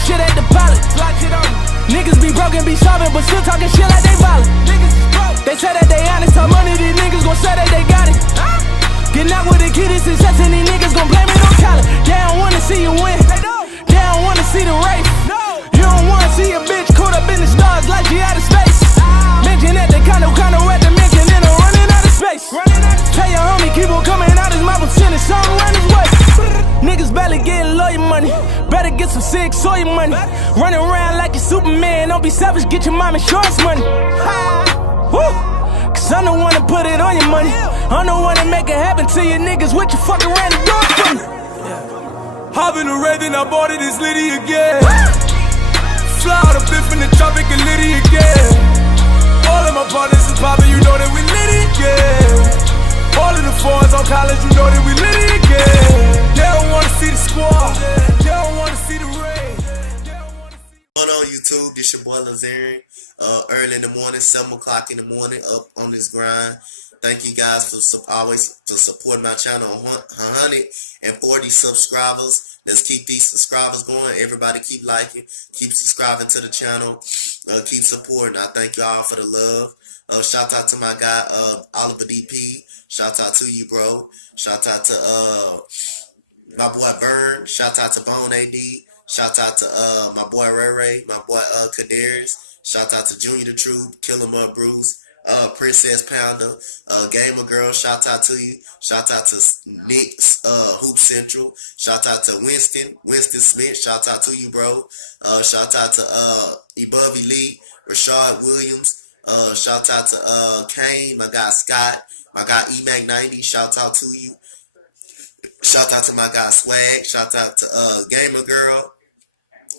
talking shit at the pilot. Niggas be broken, be sobbing, but still talking shit like they violent. They say that they honest, talk money, these niggas gon' say that they got it. Getting out with the kid is success, and these niggas gon' blame it on talent. They don't wanna see you win, they don't wanna see the race. You don't wanna see a bitch caught up in the stars like she out of space. Mention at the condo at the mention, and I'm running out of space. Tell your homie, keep on coming out his mouth and sending something around his way. Niggas barely getting lawyer money, better get some sick soy money. Running around like you Superman, don't be selfish, get your mom insurance money. Woo! Cause I'm the one to put it on your money. I'm the one to make it happen to you niggas. What you fucking ran the door for me? Hop in the Raven, I bought it, it's Liddy again. Fly out a bit from the tropic and Liddy again. All of my partners is poppin', you know that we Liddy again. All of the fours on college, you know that we Liddy again. They don't wanna see the squad, they don't wanna see the rain. Going on YouTube, this your boy Lazarian. Early in the morning, 7 o'clock in the morning, up on this grind. Thank you guys for always support my channel. 140 subscribers. Let's keep these subscribers going. Everybody keep liking, keep subscribing to the channel, keep supporting. I thank you all for the love. Shout out to my guy Oliver DP. Shout out to you, bro. Shout out to my boy Burn. Shout out to Bone AD. Shout out to my boy Ray Ray, my boy Kadarius. Shout out to Junior the Troop, Kill 'em Up Bruce, Princess Pounder, Gamer Girl. Shout out to you. Shout out to Nick, Hoop Central. Shout out to Winston Smith. Shout out to you, bro. Shout out to Above Elite, Rashad Williams. Shout out to Kane, my guy Scott, my guy EMAC 90. Shout out to you. Shout out to my guy Swag. Shout out to Gamer Girl,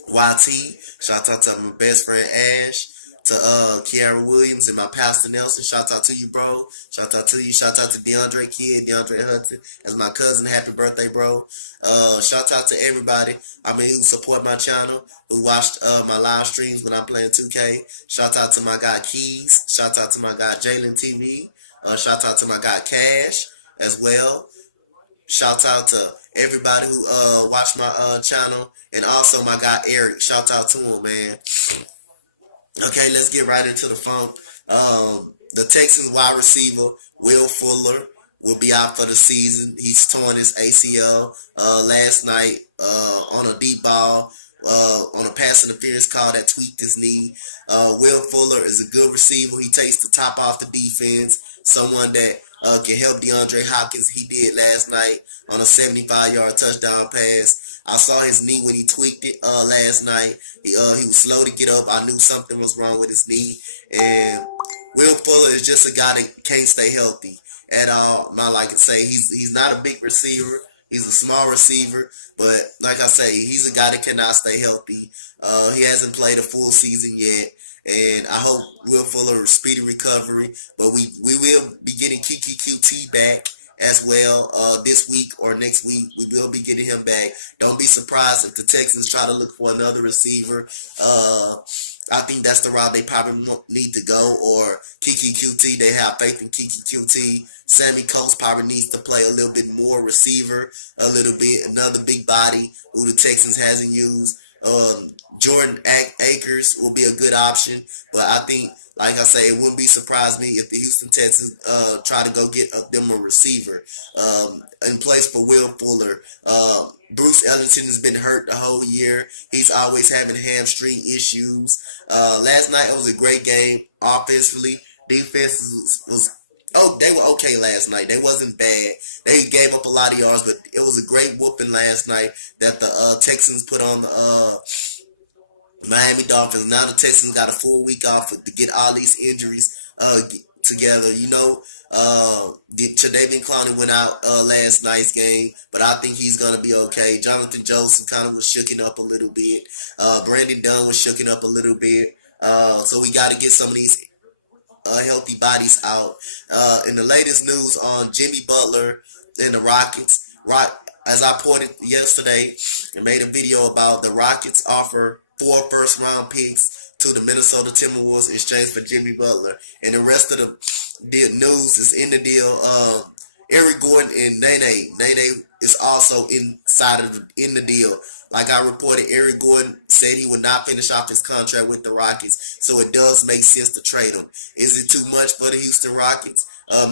YT. Shout out to my best friend Ash, to Kiara Williams and my pastor Nelson. Shout out to you, bro. Shout out to you. Shout out to DeAndre Kidd, DeAndre Hudson as my cousin. Happy birthday, bro. Shout out to everybody who support my channel, who watched my live streams when I'm playing 2K. Shout out to my guy Keys. Shout out to my guy Jalen TV. Shout out to my guy Cash as well. Shout out to everybody who watched my channel, and also my guy Eric. Shout out to him, man. Okay, let's get right into the funk. The Texans wide receiver Will Fuller will be out for the season. He's torn his ACL last night on a deep ball, on a pass interference call that tweaked his knee. Will Fuller is a good receiver. He takes the top off the defense. Someone that can help DeAndre Hopkins. He did last night on a 75-yard touchdown pass. I saw his knee when he tweaked it last night. He was slow to get up. I knew something was wrong with his knee. And Will Fuller is just a guy that can't stay healthy at all. Not like I say, he's not a big receiver. He's a small receiver, but like I say, he's a guy that cannot stay healthy. He hasn't played a full season yet, and I hope Will Fuller speedy recovery. But we will be getting Kiki QT back as well this week or next week. We will be getting him back. Don't be surprised if the Texans try to look for another receiver. I think that's the route they probably need to go, or Kiki QT. They have faith in Kiki QT. Sammy Coates probably needs to play a little bit more receiver, a little bit, another big body who the Texans hasn't used. Jordan Akers will be a good option, but I think, like I say, it wouldn't be surprise me if the Houston Texans try to go get them a receiver in place for Will Fuller. Bruce Ellington has been hurt the whole year. He's always having hamstring issues. Last night it was a great game offensively. Defense they were okay last night. They wasn't bad. They gave up a lot of yards, but it was a great whooping last night that the Texans put on the Miami Dolphins. Now the Texans got a full week off to get all these injuries together. You know, Tre'Davious Clowney went out last night's game, but I think he's going to be okay. Jonathan Joseph kind of was shooking up a little bit. Brandon Dunn was shooking up a little bit. So we got to get some of these healthy bodies out. In the latest news on Jimmy Butler and the Rockets, as I pointed yesterday and made a video about, the Rockets offer 4 first-round picks to the Minnesota Timberwolves in exchange for Jimmy Butler. And the rest of the news is in the deal. Eric Gordon and Nene is also in the deal. Like I reported, Eric Gordon said he would not finish off his contract with the Rockets, so it does make sense to trade him. Is it too much for the Houston Rockets?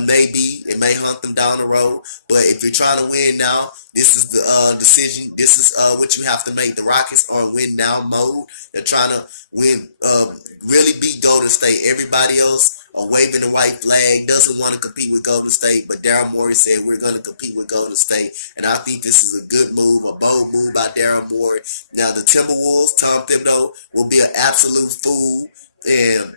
Maybe. It may hunt them down the road, but if you're trying to win now, this is the decision. This is what you have to make. The Rockets are in win now mode. They're trying to win, really beat Golden State. Everybody else are waving the white flag, doesn't want to compete with Golden State, but Daryl Morey said we're going to compete with Golden State, and I think this is a good move, a bold move by Daryl Morey. Now the Timberwolves, Tom Thibodeau, will be an absolute fool and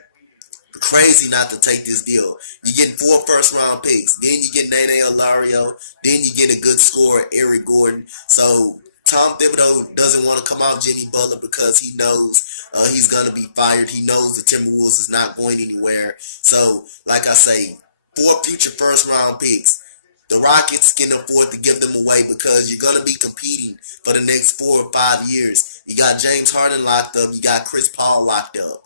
crazy not to take this deal. You're getting 4 first-round picks, then you get Nene Hilario, then you get a good scorer, Eric Gordon. So Tom Thibodeau doesn't want to come out Jimmy Butler because he knows he's going to be fired. He knows the Timberwolves is not going anywhere. So, like I say, 4 future first-round picks. The Rockets can afford to give them away because you're going to be competing for the next 4 or 5 years. You got James Harden locked up. You got Chris Paul locked up.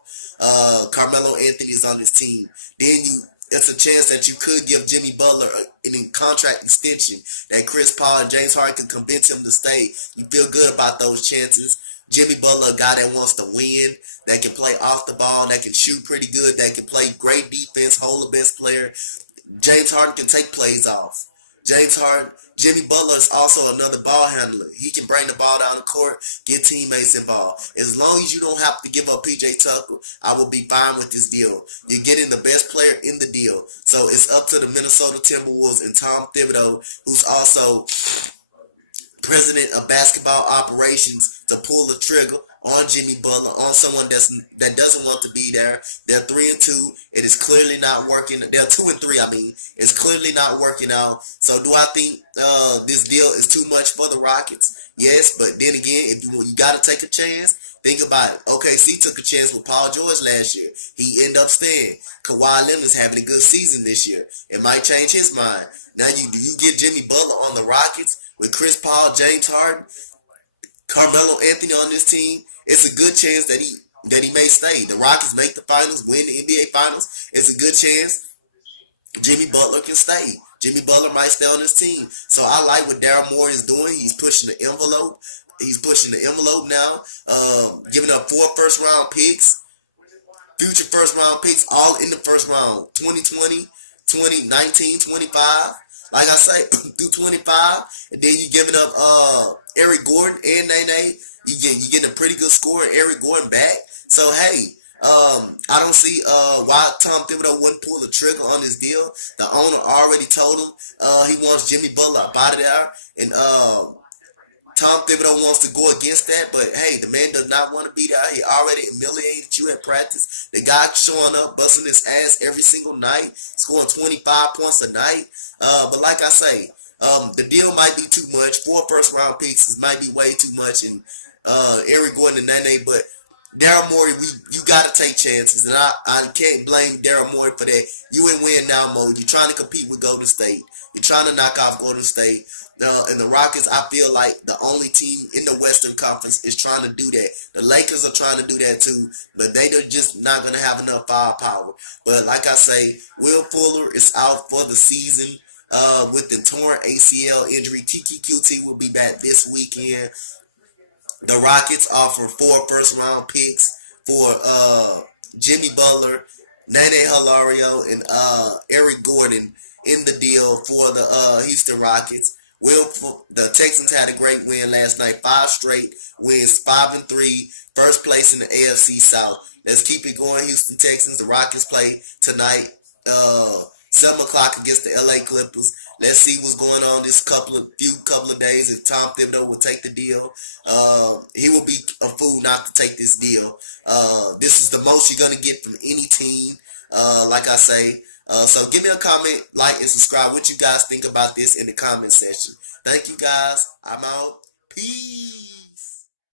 Carmelo Anthony's on this team. Then it's a chance that you could give Jimmy Butler an contract extension that Chris Paul and James Harden can convince him to stay. You feel good about those chances. Jimmy Butler, a guy that wants to win, that can play off the ball, that can shoot pretty good, that can play great defense, hold the best player. James Harden can take plays off. Jimmy Butler is also another ball handler. He can bring the ball down the court, get teammates involved. As long as you don't have to give up PJ Tucker, I will be fine with this deal. You're getting the best player in the deal. So it's up to the Minnesota Timberwolves and Tom Thibodeau, who's also president of basketball operations, to pull the trigger on Jimmy Butler, on someone that doesn't want to be there. They're 3-2. It is clearly not working. They're 2-3. I mean, it's clearly not working out. So do I think this deal is too much for the Rockets? Yes, but then again, if you got to take a chance, think about it. OKC took a chance with Paul George last year. He ended up staying. Kawhi Leonard's having a good season this year. It might change his mind. Now, do you get Jimmy Butler on the Rockets with Chris Paul, James Harden, Carmelo Anthony on this team? It's a good chance that he may stay. The Rockets make the finals, win the NBA finals. It's a good chance Jimmy Butler can stay. Jimmy Butler might stay on this team. So I like what Daryl Morey is doing. He's pushing the envelope. He's pushing the envelope now, giving up 4 first-round picks, future first-round picks, all in the first round, 2020, 2019, 25. Like I say, through 25, and then you giving up Eric Gordon and Nene. You getting a pretty good score, Eric Gordon back. So hey, I don't see why Tom Thibodeau wouldn't pull the trigger on this deal. The owner already told him he wants Jimmy Butler up out of there, and Tom Thibodeau wants to go against that, but hey, the man does not want to be there. He already humiliated you at practice. The guy showing up, busting his ass every single night, scoring 25 points a night. But like I say, the deal might be too much. 4 first-round picks might be way too much, and Eric Gordon and Nene, but Daryl Morey, you got to take chances, and I can't blame Daryl Morey for that. You in win now mode. You're trying to compete with Golden State. You're trying to knock off Golden State. And the Rockets, I feel like the only team in the Western Conference is trying to do that. The Lakers are trying to do that too, but they're just not going to have enough firepower. But like I say, Will Fuller is out for the season with the torn ACL injury. TQT will be back this weekend. The Rockets offer 4 first-round picks for Jimmy Butler, Nene Hilario, and Eric Gordon in the deal for the Houston Rockets. The Texans had a great win last night. 5 straight wins, 5-3, first place in the AFC South. Let's keep it going, Houston Texans. The Rockets play tonight, 7 o'clock against the LA Clippers. Let's see what's going on this couple of days. If Tom Thibodeau will take the deal, he will be a fool not to take this deal. This is the most you're gonna get from any team. Like I say. So give me a comment, like, and subscribe. What you guys think about this in the comment section. Thank you guys. I'm out. Peace.